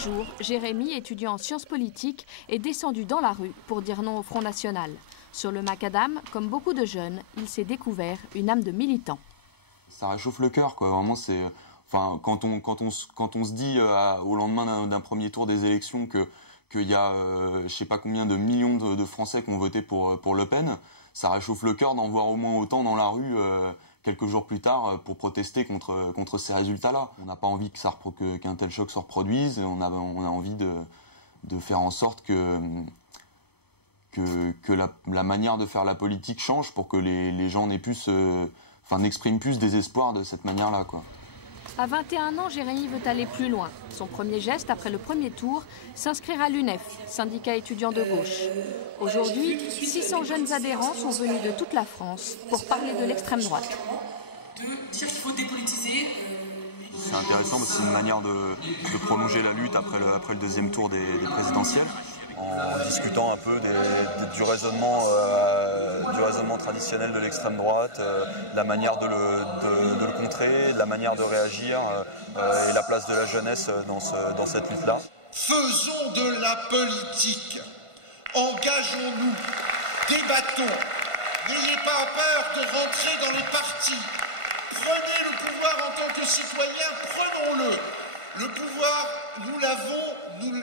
jours, Jérémy, étudiant en sciences politiques, est descendu dans la rue pour dire non au Front National. Sur le macadam, comme beaucoup de jeunes, il s'est découvert une âme de militant. Ça réchauffe le cœur, quoi. Vraiment, c'est, enfin, quand on se dit au lendemain d'un premier tour des élections qu'il y a, je sais pas combien de millions de Français qui ont voté pour Le Pen, ça réchauffe le cœur d'en voir au moins autant dans la rue quelques jours plus tard pour protester contre ces résultats-là. On n'a pas envie qu'un tel choc se reproduise. On a envie de faire en sorte que la manière de faire la politique change pour que les gens n'expriment plus des espoirs de cette manière-là, quoi. À 21 ans, Jérémy veut aller plus loin. Son premier geste après le premier tour, s'inscrire à l'UNEF, syndicat étudiant de gauche. Aujourd'hui, 600 jeunes adhérents sont venus de toute la France pour parler de l'extrême droite. De dire qu'il faut dépolitiser. C'est intéressant parce que c'est une manière de prolonger la lutte après le deuxième tour des présidentielles. En discutant un peu du raisonnement traditionnel de l'extrême droite, la manière de le contrer, la manière de réagir et la place de la jeunesse dans cette lutte-là. Faisons de la politique, engageons-nous, débattons, n'ayez pas peur de rentrer dans les partis, prenez le pouvoir en tant que citoyen, prenons-le. Le pouvoir, nous l'avons,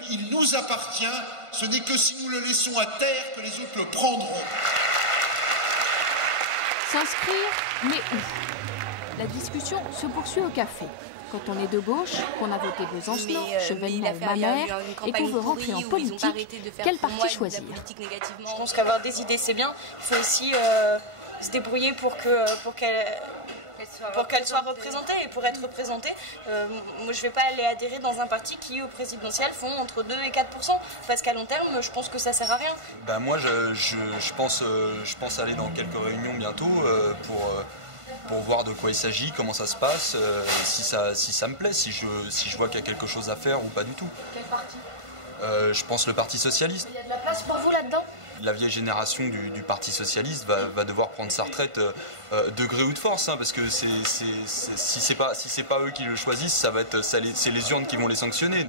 il nous appartient. Ce n'est que si nous le laissons à terre que les autres le prendront. S'inscrire, mais où? La discussion se poursuit au café. Quand on est de gauche, qu'on a voté Besancenot, Chevènement ou Mamère, et qu'on veut rentrer en politique, quel parti choisir? Je pense qu'avoir des idées, c'est bien. Il faut aussi se débrouiller pour qu'elle soit représentée. Et pour être représentée, moi je ne vais pas aller adhérer dans un parti qui au présidentiel font entre 2 et 4%, parce qu'à long terme je pense que ça sert à rien. Ben moi je pense aller dans quelques réunions bientôt pour voir de quoi il s'agit, comment ça se passe, si ça me plaît, si je vois qu'il y a quelque chose à faire ou pas du tout. Quel parti? Je pense le Parti Socialiste. Il y a de la place pour vous là-dedans? La vieille génération du Parti Socialiste va devoir prendre sa retraite de gré ou de force, hein, parce que si c'est pas eux qui le choisissent, c'est les urnes qui vont les sanctionner.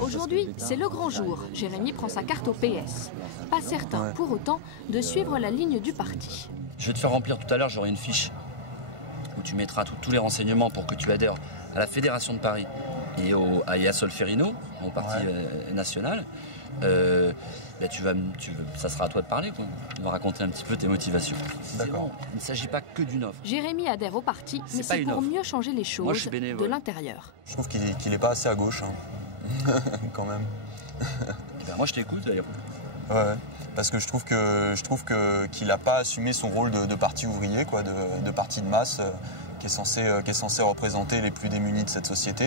Aujourd'hui, c'est le grand jour. Jérémy prend sa carte au PS. Pas certain, pour autant, de suivre la ligne du parti. Je vais te faire remplir tout à l'heure, j'aurai une fiche où tu mettras tous les renseignements pour que tu adhères à la Fédération de Paris et à Solferino, au Parti national. Ça sera à toi de parler, quoi, de raconter un petit peu tes motivations. D'accord. Il ne s'agit pas que d'une offre. Jérémy adhère au parti, mais c'est pour mieux changer les choses de l'intérieur. Je trouve qu'il n'est pas assez à gauche, hein. Quand même. Ben moi je t'écoute d'ailleurs. Ouais, parce que je trouve qu'il n'a pas assumé son rôle de parti ouvrier, quoi, de parti de masse. Qui est censé représenter les plus démunis de cette société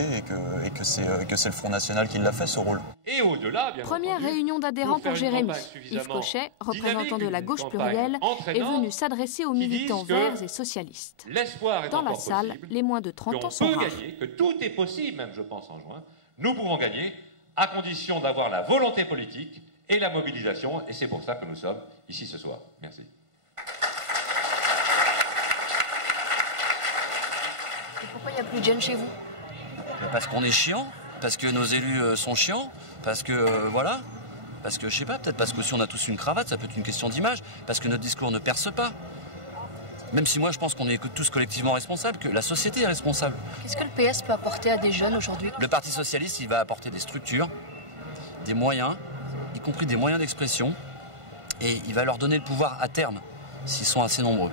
et que c'est le Front National qui l'a fait, ce rôle. Et au-delà, première réunion d'adhérents pour Jérémy. Yves Cochet, représentant de la gauche plurielle, est venu s'adresser aux militants verts et socialistes. Dans la salle, les moins de 30 ans sont rares. Que tout est possible, même je pense en juin. Nous pouvons gagner à condition d'avoir la volonté politique et la mobilisation, et c'est pour ça que nous sommes ici ce soir. Merci. Et pourquoi il n'y a plus de jeunes chez vous? Parce qu'on est chiant, parce que nos élus sont chiants, parce que voilà, parce que je sais pas, peut-être parce que si on a tous une cravate, ça peut être une question d'image, parce que notre discours ne perce pas. Même si moi je pense qu'on est tous collectivement responsables, que la société est responsable. Qu'est-ce que le PS peut apporter à des jeunes aujourd'hui? Le Parti Socialiste, il va apporter des structures, des moyens, y compris des moyens d'expression, et il va leur donner le pouvoir à terme, s'ils sont assez nombreux.